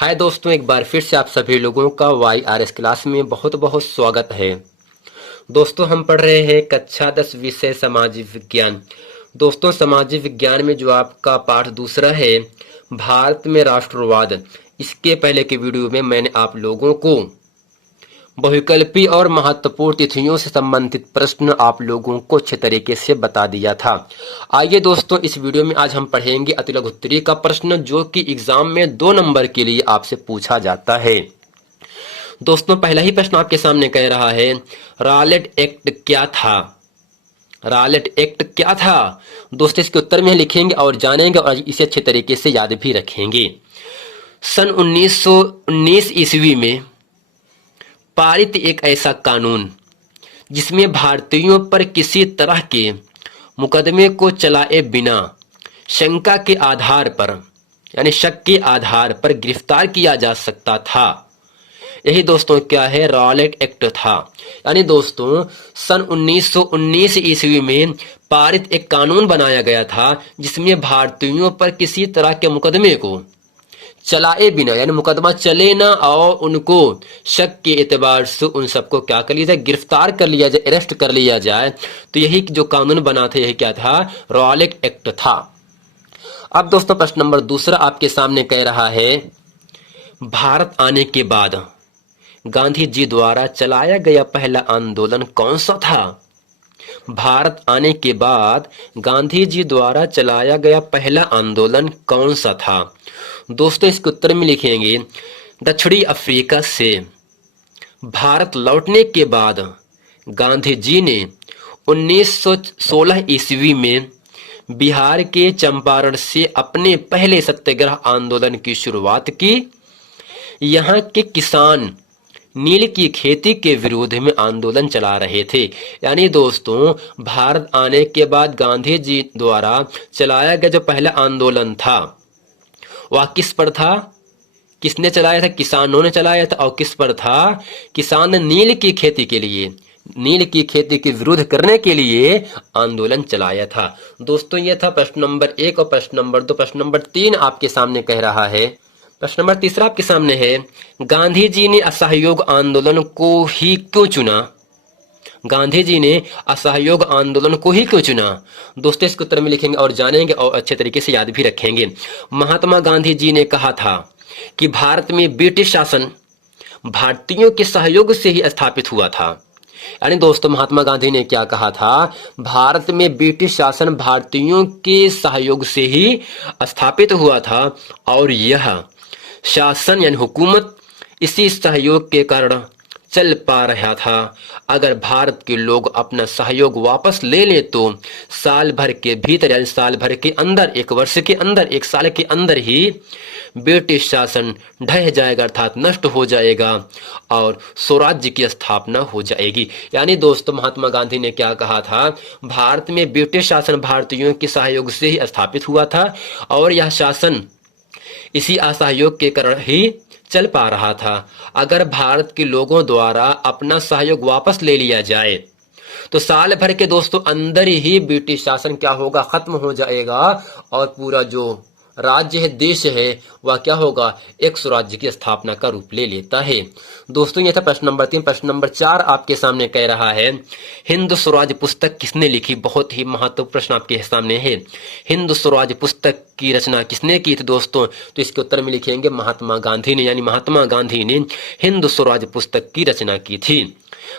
हाय दोस्तों, एक बार फिर से आप सभी लोगों का YRS क्लास में बहुत बहुत स्वागत है। दोस्तों, हम पढ़ रहे हैं कक्षा 10 विषय सामाजिक विज्ञान। दोस्तों, सामाजिक विज्ञान में जो आपका पाठ दूसरा है, भारत में राष्ट्रवाद। इसके पहले के वीडियो में मैंने आप लोगों को बहुविकल्पी और महत्वपूर्ण तिथियों से संबंधित प्रश्न आप लोगों को अच्छे तरीके से बता दिया था। आइए दोस्तों, इस वीडियो में आज हम पढ़ेंगे अति लघु उत्तरीय का प्रश्न, जो कि एग्जाम में 2 नंबर के लिए आपसे पूछा जाता है। दोस्तों, पहला ही प्रश्न आपके सामने कह रहा है, रॉलेट एक्ट क्या था? रॉलेट एक्ट क्या था? दोस्तों, इसके उत्तर में लिखेंगे और जानेंगे और इसे अच्छे तरीके से याद भी रखेंगे। सन 1919 ईस्वी में पारित एक ऐसा कानून जिसमें भारतीयों पर किसी तरह के मुकदमे को चलाए बिना शंका के आधार पर, यानी शक के आधार पर गिरफ्तार किया जा सकता था। यही दोस्तों क्या है? रॉलेट एक्ट था। यानी दोस्तों, सन 1919 ईस्वी में पारित एक कानून बनाया गया था जिसमें भारतीयों पर किसी तरह के मुकदमे को चलाए बिना, यानी मुकदमा चले ना और उनको शक के एतबार से उन सबको क्या कर लिया जाए? गिरफ्तार कर लिया जाए, अरेस्ट कर लिया जाए। तो यही जो कानून बना था, यही क्या था? रॉलेट एक्ट था। अब दोस्तों, प्रश्न नंबर दूसरा आपके सामने कह रहा है, भारत आने के बाद गांधी जी द्वारा चलाया गया पहला आंदोलन कौन सा था? भारत आने के बाद गांधी जी द्वारा चलाया गया पहला आंदोलन कौन सा था? दोस्तों, इसके उत्तर में लिखेंगे, दक्षिणी अफ्रीका से भारत लौटने के बाद गांधी जी ने 1916 ईस्वी में बिहार के चंपारण से अपने पहले सत्याग्रह आंदोलन की शुरुआत की। यहाँ के किसान नील की खेती के विरोध में आंदोलन चला रहे थे। यानी दोस्तों, भारत आने के बाद गांधी जी द्वारा चलाया गया जो पहला आंदोलन था, वह किस पर था? किसने चलाया था? किसानों ने चलाया था। और किस पर था? किसान नील की खेती के लिए, नील की खेती के विरोध करने के लिए आंदोलन चलाया था। दोस्तों, यह था प्रश्न नंबर 1 और प्रश्न नंबर 2। प्रश्न नंबर 3 आपके सामने कह रहा है, प्रश्न नंबर तीसरा आपके सामने है, गांधी जी ने असहयोग आंदोलन को ही क्यों चुना? गांधी जी ने असहयोग आंदोलन को ही क्यों चुना? दोस्तों, इसके उत्तर में लिखेंगे और जानेंगे और अच्छे तरीके से याद भी रखेंगे। महात्मा गांधी जी ने कहा था कि भारत में ब्रिटिश शासन भारतीयों के सहयोग से ही स्थापित हुआ था। यानी दोस्तों, महात्मा गांधी ने क्या कहा था? भारत में ब्रिटिश शासन भारतीयों के सहयोग से ही स्थापित हुआ था और यह शासन यानी हुकूमत इसी सहयोग के कारण चल पा रहा था। अगर भारत के लोग अपना सहयोग वापस ले ले तो साल भर के भीतर, यानी साल भर के अंदर, एक वर्ष के अंदर, एक साल के अंदर ही ब्रिटिश शासन ढह जाएगा, अर्थात नष्ट हो जाएगा और स्वराज्य की स्थापना हो जाएगी। यानी दोस्तों, महात्मा गांधी ने क्या कहा था? भारत में ब्रिटिश शासन भारतीयों के सहयोग से ही स्थापित हुआ था और यह शासन इसी असहयोग के कारण ही चल पा रहा था। अगर भारत के लोगों द्वारा अपना सहयोग वापस ले लिया जाए तो साल भर के दोस्तों अंदर ही ब्रिटिश शासन क्या होगा? खत्म हो जाएगा और पूरा जो राज्य है, देश है, वह क्या होगा? एक स्वराज्य की स्थापना का रूप ले लेता है। दोस्तों, यह था प्रश्न नंबर 3। प्रश्न नंबर 4 आपके सामने कह रहा है, हिंद स्वराज पुस्तक किसने लिखी? बहुत ही महत्वपूर्ण प्रश्न आपके सामने है। हिंद स्वराज पुस्तक की रचना किसने की थी दोस्तों? तो इसके उत्तर में लिखेंगे महात्मा गांधी ने। यानी महात्मा गांधी ने हिंद स्वराज पुस्तक की रचना की थी।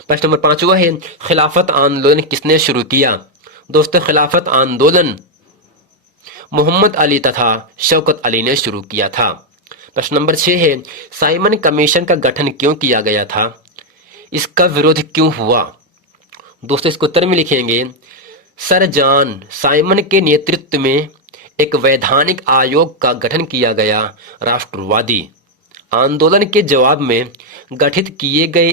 प्रश्न नंबर 5 है, खिलाफत आंदोलन किसने शुरू किया? दोस्तों, खिलाफत आंदोलन मोहम्मद अली तथा शौकत अली ने शुरू किया था। प्रश्न नंबर 6 है, साइमन कमीशन का गठन क्यों किया गया था? इसका विरोध क्यों हुआ? दोस्तों, इसको उत्तर में लिखेंगे, सर जॉन साइमन के नेतृत्व में एक वैधानिक आयोग का गठन किया गया। राष्ट्रवादी आंदोलन के जवाब में गठित किए गए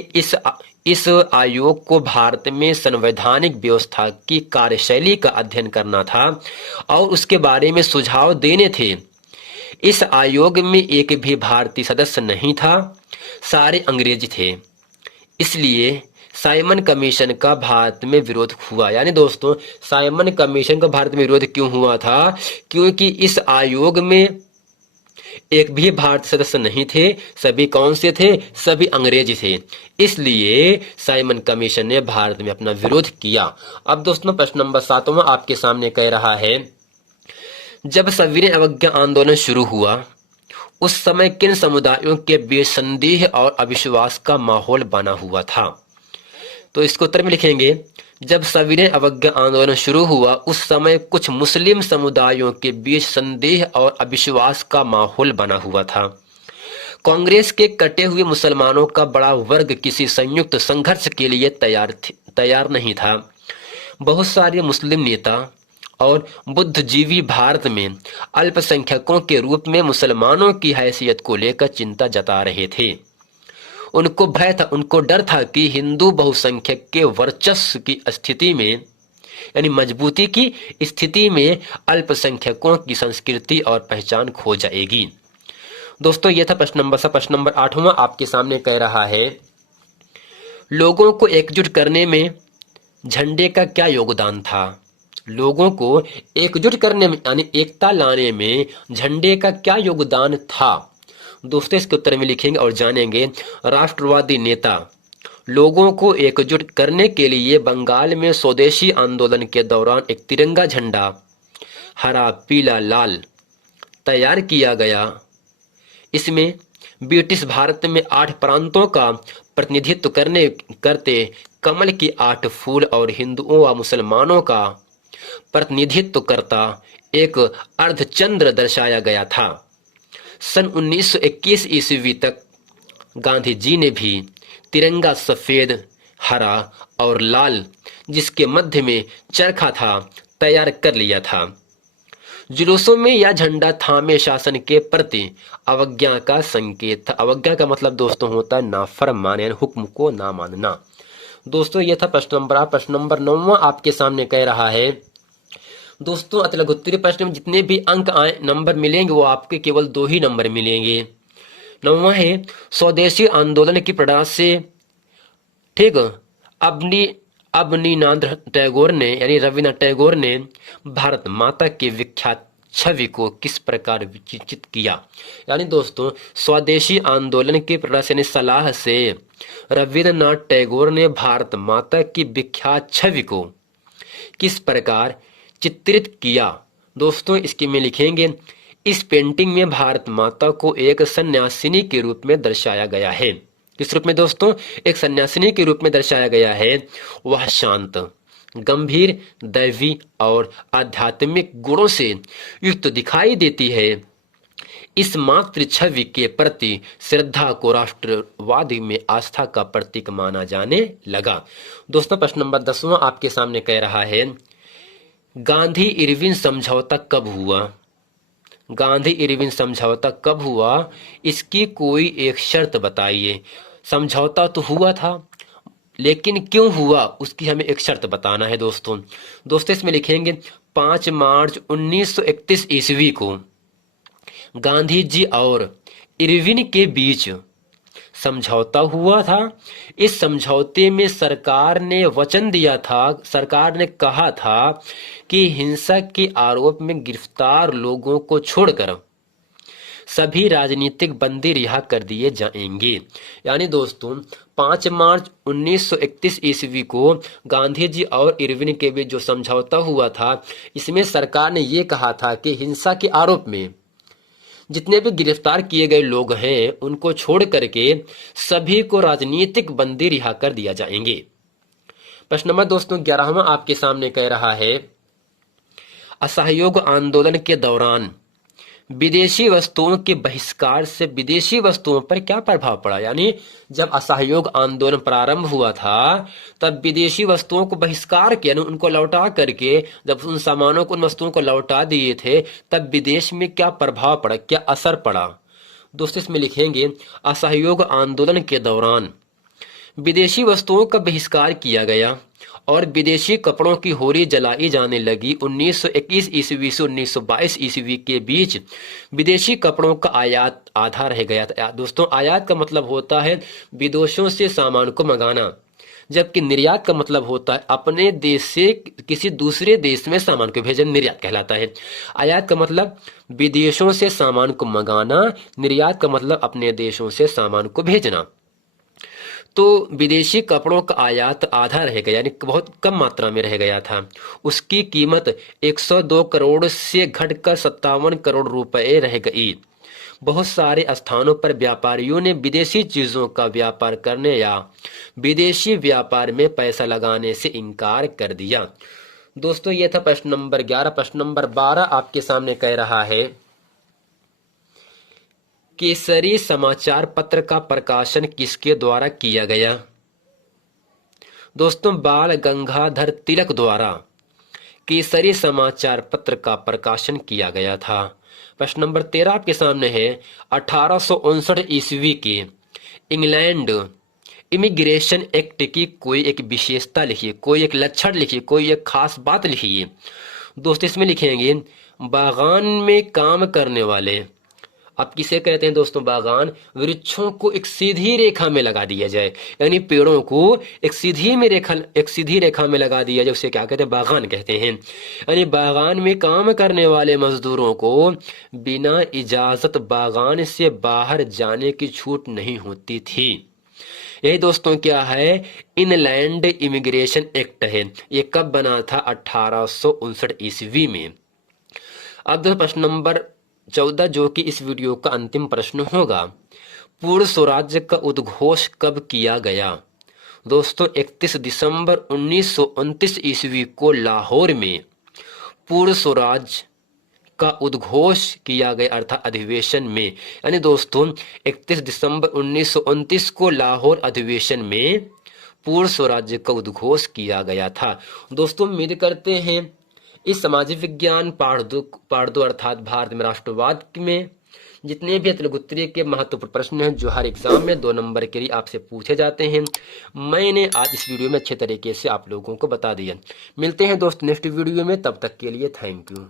इस आयोग को भारत में संवैधानिक व्यवस्था की कार्यशैली का अध्ययन करना था और उसके बारे में सुझाव देने थे। इस आयोग में एक भी भारतीय सदस्य नहीं था, सारे अंग्रेजी थे। इसलिए साइमन कमीशन का भारत में विरोध हुआ। यानी दोस्तों, साइमन कमीशन का भारत में विरोध क्यों हुआ था? क्योंकि इस आयोग में एक भी भारतीय सदस्य नहीं थे। सभी कौन से थे? सभी अंग्रेज थे। इसलिए साइमन कमीशन ने भारत में अपना विरोध किया। अब दोस्तों प्रश्न नंबर 7वां आपके सामने कह रहा है, जब सविनय अवज्ञा आंदोलन शुरू हुआ उस समय किन समुदायों के बीच संदेह और अविश्वास का माहौल बना हुआ था? तो इसको उत्तर में लिखेंगे, जब सविनय अवज्ञा आंदोलन शुरू हुआ उस समय कुछ मुस्लिम समुदायों के बीच संदेह और अविश्वास का माहौल बना हुआ था। कांग्रेस के कटे हुए मुसलमानों का बड़ा वर्ग किसी संयुक्त संघर्ष के लिए तैयार नहीं था। बहुत सारे मुस्लिम नेता और बुद्धिजीवी भारत में अल्पसंख्यकों के रूप में मुसलमानों की हैसियत को लेकर चिंता जता रहे थे। उनको भय था, उनको डर था कि हिंदू बहुसंख्यक के वर्चस्व की स्थिति में, यानी मजबूती की स्थिति में अल्पसंख्यकों की संस्कृति और पहचान खो जाएगी। दोस्तों ये था प्रश्न नंबर 8वां आपके सामने कह रहा है, लोगों को एकजुट करने में झंडे का क्या योगदान था? लोगों को एकजुट करने में यानी एकता लाने में झंडे का क्या योगदान था? दोस्तों इसके उत्तर में लिखेंगे और जानेंगे। राष्ट्रवादी नेता लोगों को एकजुट करने के लिए बंगाल में स्वदेशी आंदोलन के दौरान एक तिरंगा झंडा हरा पीला लाल तैयार किया गया। इसमें ब्रिटिश भारत में 8 प्रांतों का प्रतिनिधित्व करते कमल की 8 फूल और हिंदुओं व मुसलमानों का प्रतिनिधित्व करता एक अर्धचंद्र दर्शाया गया था। सन 1921 ईस्वी तक गांधी जी ने भी तिरंगा सफेद, हरा और लाल, जिसके मध्य में चरखा था, तैयार कर लिया था। जुलूसों में यह झंडा थामे शासन के प्रति अवज्ञा का संकेत था। अवज्ञा का मतलब दोस्तों होता है नाफरमान, यानी हुक्म को ना मानना। दोस्तों यह था प्रश्न नंबर 8। प्रश्न नंबर 9वां आपके सामने कह रहा है, दोस्तों अति लघुत्तरीय प्रश्न में जितने भी अंक आए नंबर मिलेंगे वो आपके केवल 2 ही नंबर मिलेंगे। 9वां है, स्वदेशी आंदोलन की प्रेरणा से ठीक अवनीनाथ टैगोर ने यानी रविन्द्रनाथ टैगोर ने भारत माता के विख्यात छवि को किस प्रकार विचित्रित किया? यानी दोस्तों स्वदेशी आंदोलन की प्रेरणा से सलाह से रविन्द्रनाथ टैगोर ने भारत माता की विख्यात छवि को किस प्रकार चित्रित किया? दोस्तों इसके में लिखेंगे, इस पेंटिंग में भारत माता को एक सन्यासिनी के रूप में दर्शाया गया है। किस रूप में दोस्तों? एक सन्यासिनी के रूप में दर्शाया गया है। वह शांत, गंभीर, दैवी और आध्यात्मिक गुणों से युक्त दिखाई देती है। इस मातृ छवि के प्रति श्रद्धा को राष्ट्रवाद में आस्था का प्रतीक माना जाने लगा। दोस्तों प्रश्न नंबर 10वां आपके सामने कह रहा है, गांधी इरविन समझौता कब हुआ? गांधी इरविन समझौता कब हुआ? इसकी कोई एक शर्त बताइए। समझौता तो हुआ था लेकिन क्यों हुआ उसकी हमें एक शर्त बताना है। दोस्तों इसमें लिखेंगे 5 मार्च 1931 ईस्वी को गांधी जी और इरविन के बीच समझौता हुआ था। इस समझौते में सरकार ने वचन दिया था, सरकार ने कहा था कि हिंसा के आरोप में गिरफ्तार लोगों को छोड़कर सभी राजनीतिक बंदी रिहा कर दिए जाएंगे। यानी दोस्तों 5 मार्च 1931 ईस्वी को गांधी जी और इरविन के बीच जो समझौता हुआ था, इसमें सरकार ने ये कहा था कि हिंसा के आरोप में जितने भी गिरफ्तार किए गए लोग हैं उनको छोड़ करके सभी को राजनीतिक बंदी रिहा कर दिया जाएंगे। प्रश्न नंबर दोस्तों 11वां आपके सामने कह रहा है, असहयोग आंदोलन के दौरान विदेशी वस्तुओं के बहिष्कार से विदेशी वस्तुओं पर क्या प्रभाव पड़ा? यानी जब असहयोग आंदोलन प्रारंभ हुआ था तब विदेशी वस्तुओं को बहिष्कार किया, उनको लौटा करके जब उन सामानों को, उन वस्तुओं को लौटा दिए थे तब विदेश में क्या प्रभाव पड़ा, क्या असर पड़ा? दोस्तों इसमें लिखेंगे, असहयोग आंदोलन के दौरान विदेशी वस्तुओं का बहिष्कार किया गया और विदेशी कपड़ों की होरी जलाई जाने लगी। 1921 ईस्वी से 1922 ईस्वी के बीच विदेशी कपड़ों का आयात आधा रह गया था। दोस्तों, आयात का मतलब होता है विदेशों से सामान को मंगाना, जबकि निर्यात का मतलब होता है अपने देश से किसी दूसरे देश में सामान को भेजना, निर्यात कहलाता है। आयात का मतलब विदेशों से सामान को मंगाना, निर्यात का मतलब अपने देशों से सामान को भेजना। तो विदेशी कपड़ों का आयात आधा रह गया, यानी बहुत कम मात्रा में रह गया था। उसकी कीमत 102 करोड़ से घटकर 57 करोड़ रुपए रह गई। बहुत सारे स्थानों पर व्यापारियों ने विदेशी चीजों का व्यापार करने या विदेशी व्यापार में पैसा लगाने से इनकार कर दिया। दोस्तों, यह था प्रश्न नंबर 11। प्रश्न नंबर 12 आपके सामने कह रहा है, केसरी समाचार पत्र का प्रकाशन किसके द्वारा किया गया? दोस्तों, बाल गंगाधर तिलक द्वारा केसरी समाचार पत्र का प्रकाशन किया गया था। प्रश्न नंबर 13 आपके सामने है, 1859 ईस्वी के इंग्लैंड इमिग्रेशन एक्ट की कोई एक विशेषता लिखिए, कोई एक लक्षण लिखिए, कोई एक खास बात लिखिए। दोस्तों, इसमें लिखेंगे बागान में काम करने वाले, अब किसे कहते हैं दोस्तों? बागान वृक्षों को एक सीधी रेखा में लगा दिया जाए, यानी पेड़ों को एक सीधी रेखा में लगा दिया जाए, उसे क्या कहते हैं? बागान कहते हैं। यानी बागान में काम करने वाले मजदूरों को बिना इजाजत बागान से बाहर जाने की छूट नहीं होती थी। यही दोस्तों क्या है? इनलैंड इमिग्रेशन एक्ट है। ये कब बना था? 1859 ईस्वी में। अब प्रश्न नंबर 14 जो कि इस वीडियो का अंतिम प्रश्न होगा, पूर्ण स्वराज्य का उद्घोष कब किया गया? दोस्तों, 31 दिसंबर 1929 ईस्वी को लाहौर में पूर्ण स्वराज का उद्घोष किया गया, अर्थात अधिवेशन में। यानी दोस्तों, 31 दिसंबर 1929 को लाहौर अधिवेशन में पूर्ण स्वराज्य का उद्घोष किया गया था। दोस्तों, उम्मीद करते हैं इस सामाजिक विज्ञान पाठ 2 अर्थात भारत में राष्ट्रवाद में जितने भी उत्तरीय के महत्वपूर्ण प्रश्न हैं जो हर एग्जाम में 2 नंबर के लिए आपसे पूछे जाते हैं, मैंने आज इस वीडियो में अच्छे तरीके से आप लोगों को बता दिया। मिलते हैं दोस्त नेक्स्ट वीडियो में, तब तक के लिए थैंक यू।